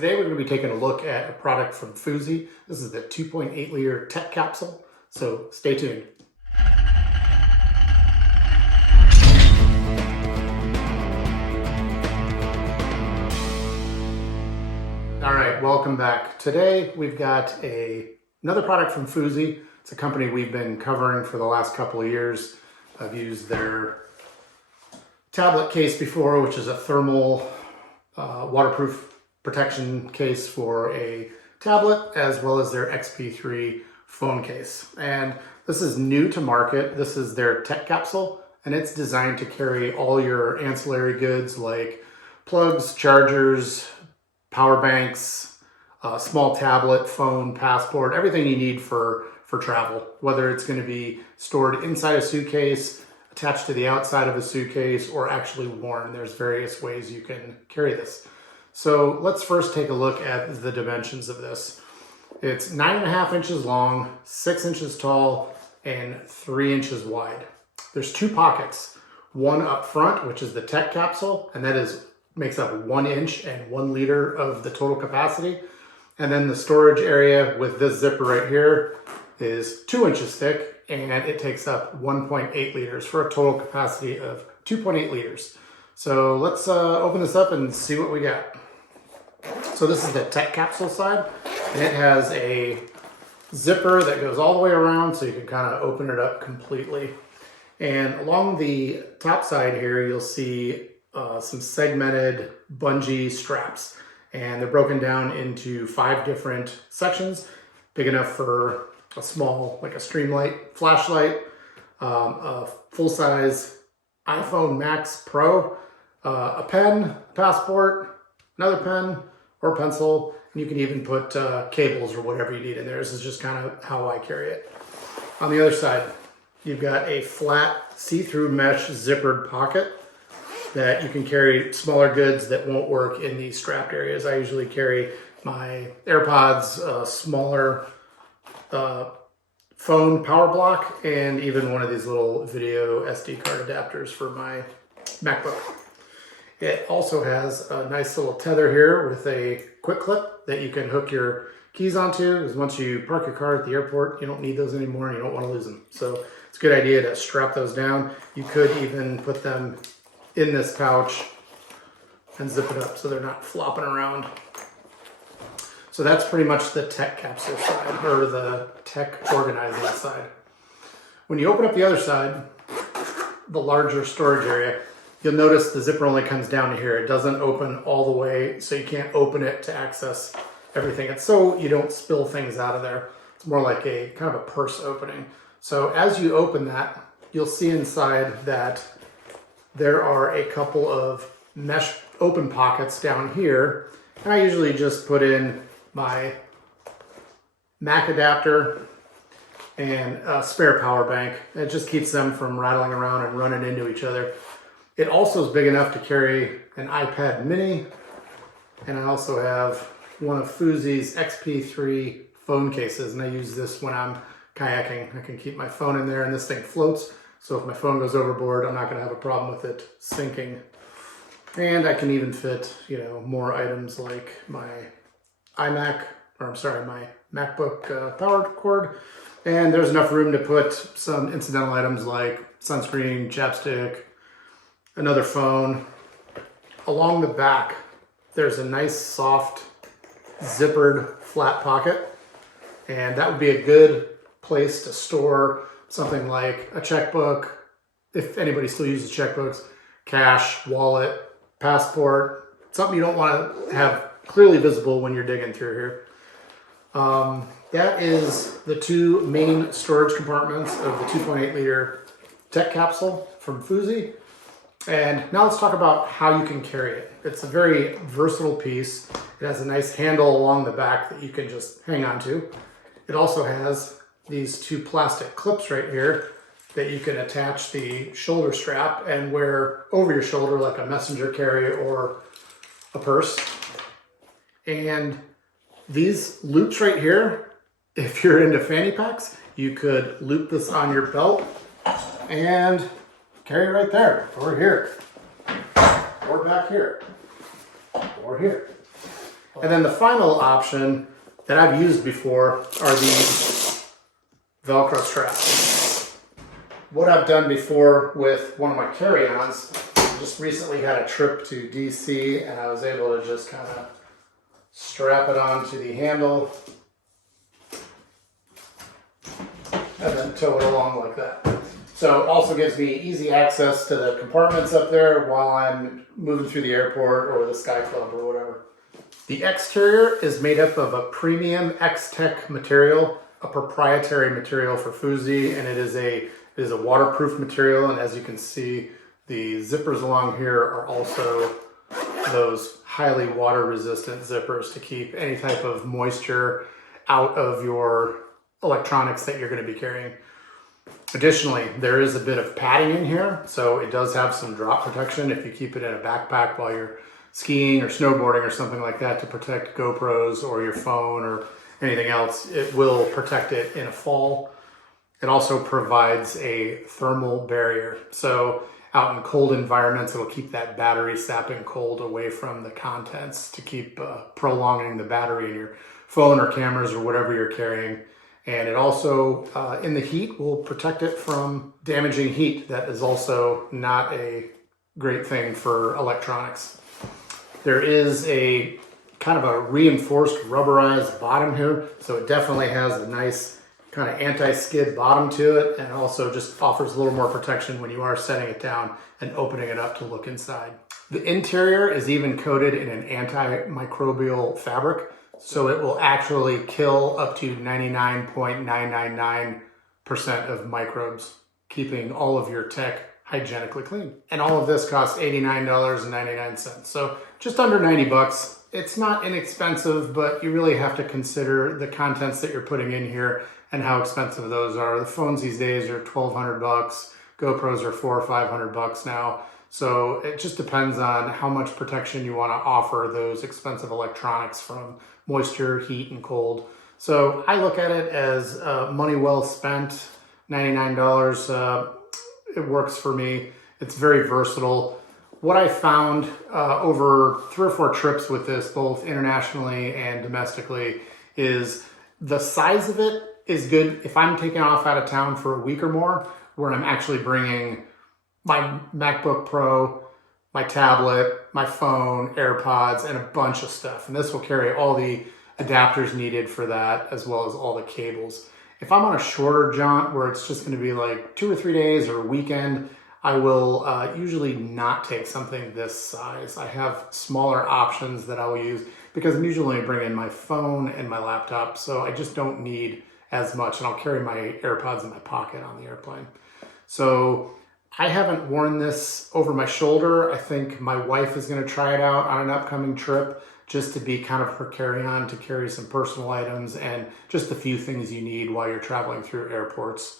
Today we're going to be taking a look at a product from Phoozy. This is the 2.8 liter tech capsule, so stay tuned. All right, welcome back. Today we've got another product from Phoozy. It's a company we've been covering for the last couple of years. I've used their tablet case before, which is a thermal waterproof protection case for a tablet, as well as their XP3 phone case. And this is new to market. This is their TechCapsule, and it's designed to carry all your ancillary goods like plugs, chargers, power banks, small tablet, phone, passport, everything you need for travel, whether it's going to be stored inside a suitcase, attached to the outside of a suitcase, or actually worn. There's various ways you can carry this. So let's first take a look at the dimensions of this. It's 9.5 inches long, 6 inches tall, and 3 inches wide. There's two pockets, one up front, which is the tech capsule, and that makes up 1 inch and 1 liter of the total capacity. And then the storage area with this zipper right here is 2 inches thick, and it takes up 1.8 liters for a total capacity of 2.8 liters. So let's open this up and see what we got. So this is the tech capsule side, and it has a zipper that goes all the way around, so you can kind of open it up completely. And along the top side here, you'll see some segmented bungee straps, and they're broken down into 5 different sections, big enough for a small, like a Streamlight flashlight, a full-size iPhone Max Pro, a pen, passport, another pen or pencil, and you can even put cables or whatever you need in there. This is just kind of how I carry it. On the other side, you've got a flat see-through mesh zippered pocket that you can carry smaller goods that won't work in these strapped areas. I usually carry my AirPods, smaller phone power block, and even one of these little video SD card adapters for my MacBook. It also has a nice little tether here with a quick clip that you can hook your keys onto, because once you park your car at the airport, you don't need those anymore and you don't want to lose them. So it's a good idea to strap those down. You could even put them in this pouch and zip it up so they're not flopping around. So that's pretty much the tech capsule side, or the tech organizing side. When you open up the other side, the larger storage area, you'll notice the zipper only comes down to here. It doesn't open all the way, so you can't open it to access everything. It's so you don't spill things out of there. It's more like a kind of a purse opening. So as you open that, you'll see inside that there are a couple of mesh open pockets down here. And I usually just put in my Mac adapter and a spare power bank. It just keeps them from rattling around and running into each other. It also is big enough to carry an iPad mini, and I also have one of Phoozy's XP3 phone cases, and I use this when I'm kayaking. I can keep my phone in there, and this thing floats, so if my phone goes overboard, I'm not going to have a problem with it sinking. And I can even fit, more items like my my MacBook power cord, and there's enough room to put some incidental items like sunscreen, chapstick, another phone. Along the back, there's a nice soft zippered flat pocket, and that would be a good place to store something like a checkbook, if anybody still uses checkbooks, cash, wallet, passport, something you don't want to have clearly visible when you're digging through here. That is the two main storage compartments of the 2.8 liter tech capsule from Phoozy. And now let's talk about how you can carry it. It's a very versatile piece. It has a nice handle along the back that you can just hang on to. It also has these two plastic clips right here that you can attach the shoulder strap and wear over your shoulder like a messenger carry or a purse. And these loops right here, if you're into fanny packs, you could loop this on your belt and carry it right there, or here, or back here, or here. And then the final option that I've used before are these Velcro straps. What I've done before with one of my carry-ons, just recently had a trip to DC and I was able to just kind of strap it onto the handle and then tow it along like that. So it also gives me easy access to the compartments up there while I'm moving through the airport or the Sky Club or whatever. The exterior is made up of a premium X-Tech material, a proprietary material for Phoozy, and it is a waterproof material. And as you can see, the zippers along here are also those highly water resistant zippers to keep any type of moisture out of your electronics that you're going to be carrying. Additionally, there is a bit of padding in here, so it does have some drop protection if you keep it in a backpack while you're skiing or snowboarding or something like that to protect GoPros or your phone or anything else. It will protect it in a fall. It also provides a thermal barrier. So out in cold environments, it'll keep that battery sapping cold away from the contents to keep prolonging the battery in your phone or cameras or whatever you're carrying. And it also, in the heat, will protect it from damaging heat. That is also not a great thing for electronics. There is a kind of a reinforced rubberized bottom here. So it definitely has a nice kind of anti-skid bottom to it, and also just offers a little more protection when you are setting it down and opening it up to look inside. The interior is even coated in an antimicrobial fabric, so it will actually kill up to 99.999% of microbes, keeping all of your tech hygienically clean. And all of this costs $89.99. So just under 90 bucks. It's not inexpensive, but you really have to consider the contents that you're putting in here and how expensive those are. The phones these days are 1,200 bucks. GoPros are 400 or 500 bucks now. So it just depends on how much protection you want to offer those expensive electronics from moisture, heat, and cold. So I look at it as money well spent. $99, it works for me. It's very versatile. What I found over 3 or 4 trips with this, both internationally and domestically, is the size of it is good if I'm taking off out of town for a week or more, where I'm actually bringing my MacBook Pro, my tablet, my phone, AirPods, and a bunch of stuff. And this will carry all the adapters needed for that, as well as all the cables. If I'm on a shorter jaunt where it's just going to be like 2 or 3 days or a weekend, I will usually not take something this size. I have smaller options that I will use because I'm usually bringing my phone and my laptop, so I just don't need as much, and I'll carry my AirPods in my pocket on the airplane. So I haven't worn this over my shoulder. I think my wife is going to try it out on an upcoming trip just to be kind of her carry-on, to carry some personal items and just a few things you need while you're traveling through airports.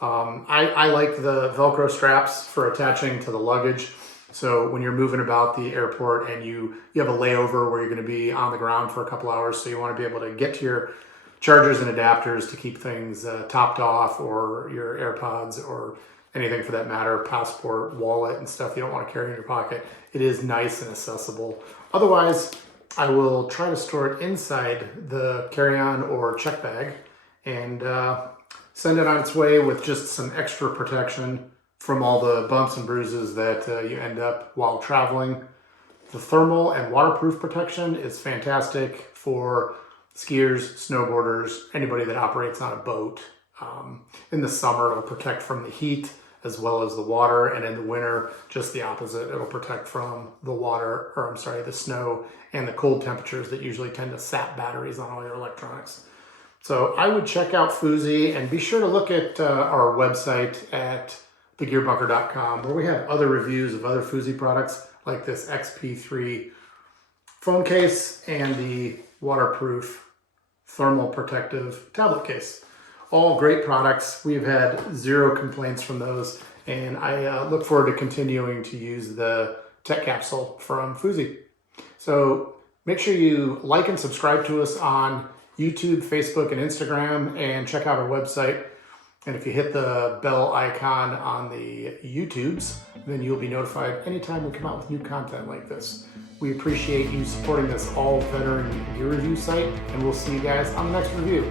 I like the Velcro straps for attaching to the luggage. So when you're moving about the airport and you have a layover where you're going to be on the ground for a couple hours, so you want to be able to get to your chargers and adapters to keep things topped off, or your AirPods or anything for that matter, passport, wallet, and stuff you don't want to carry in your pocket. It is nice and accessible. Otherwise, I will try to store it inside the carry-on or check bag and send it on its way with just some extra protection from all the bumps and bruises that you end up while traveling. The thermal and waterproof protection is fantastic for skiers, snowboarders, anybody that operates on a boat. In the summer, it'll protect from the heat as well as the water, and in the winter, just the opposite. It'll protect from the water, or I'm sorry, the snow and the cold temperatures that usually tend to sap batteries on all your electronics. So I would check out Phoozy, and be sure to look at our website at thegearbunker.com, where we have other reviews of other Phoozy products like this XP3 phone case and the waterproof thermal protective tablet case. All great products. We've had 0 complaints from those, and I look forward to continuing to use the TechCapsule from Phoozy. So make sure you like and subscribe to us on YouTube, Facebook, and Instagram, and check out our website. And if you hit the bell icon on the YouTubes, then you'll be notified anytime we come out with new content like this. We appreciate you supporting this all veteran gear review site, and we'll see you guys on the next review.